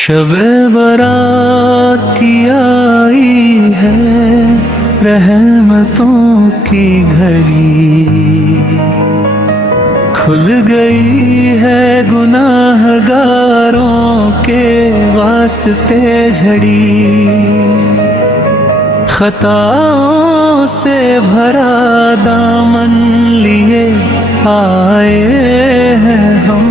शबे बारात आई है, रहमतों की घड़ी खुल गई है, गुनाहगारों के वास्ते झड़ी। खताओं से भरा दामन लिए आए हैं हम,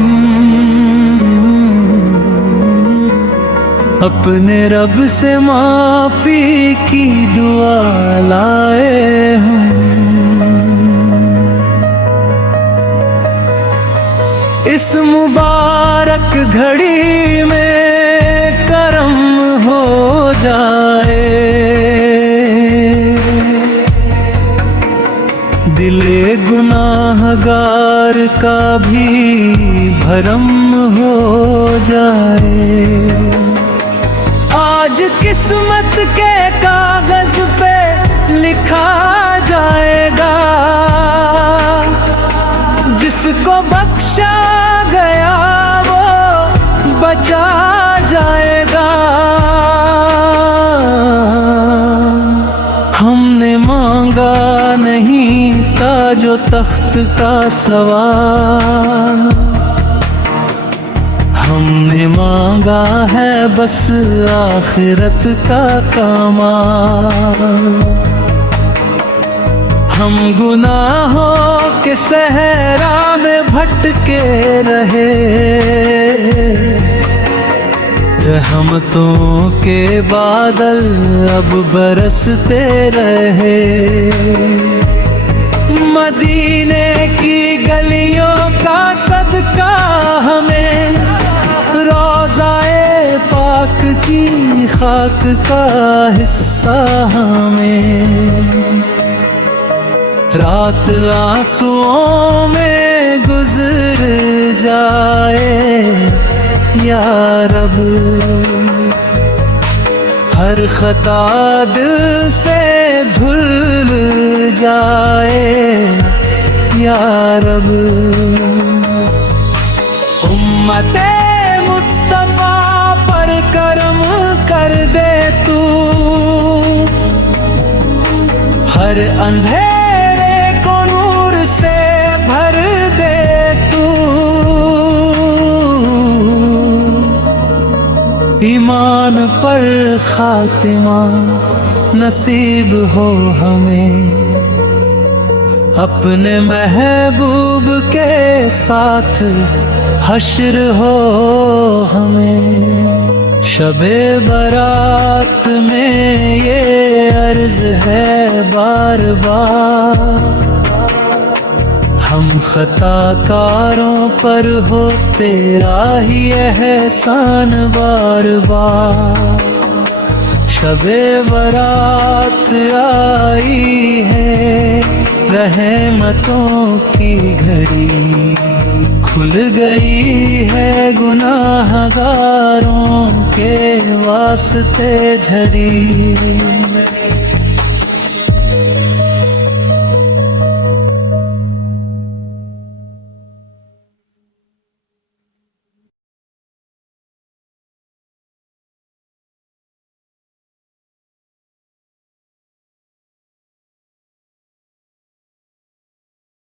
अपने रब से माफी की दुआ लाए हम। इस मुबारक घड़ी में करम हो जाए, दिले गुनाहगार का भी भरम हो जाए। आज किस्मत के कागज पे लिखा जाएगा, जिसको बख्शा गया वो बचा जाएगा। हमने मांगा नहीं था जो तख्त का सवाल, हमने मांगा है बस आखिरत का कमाल। हम गुनाहों के सहरा में भटके रहे, रहमतों के बादल अब बरसते रहे। मदीने की गलियों का सदका हमें, रोज़ाए पाक की खाक का हिस्सा हमें। रात आंसुओं में गुजर जाए या रब, हर खता दिल से धुल जाए या रब। उम्मते मुस्तफा पर करम कर दे तू, हर अंधेरे को नूर से भर दे तू। ईमान पर खातिमा नसीब हो हमें, अपने महबूब के साथ हश्र हो हमें। शबे बारात में ये अर्ज है बार बार, हम खताकारों पर हो तेरा ही एहसान बार बार। शबे बारात आई है, रहमतों की घड़ी खुल गई है, गुनाहगारों के वास्ते झड़ी।